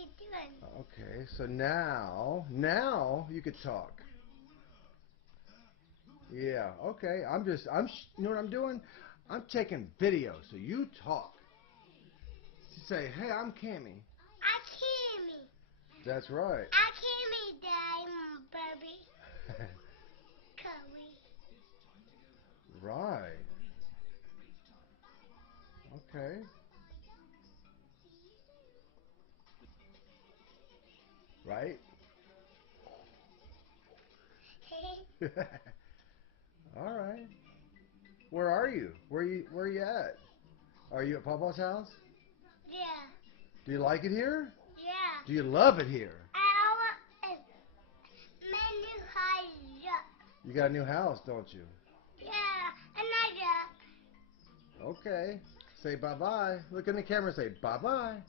you doing? Okay, so now you could talk. Yeah, okay. You know what I'm doing? I'm taking video, so you talk. You say, hey, I'm Cammy. I Kimmy. That's right. I Kimmy, Dad, baby. Curry. Right. Okay. Right? All right. Where are you? Where you at? Are you at Papa's house? Yeah. Do you like it here? Yeah. Do you love it here? I want menu high. You got a new house, don't you? Yeah. Another. Okay. Say bye-bye. Look in the camera and say bye-bye.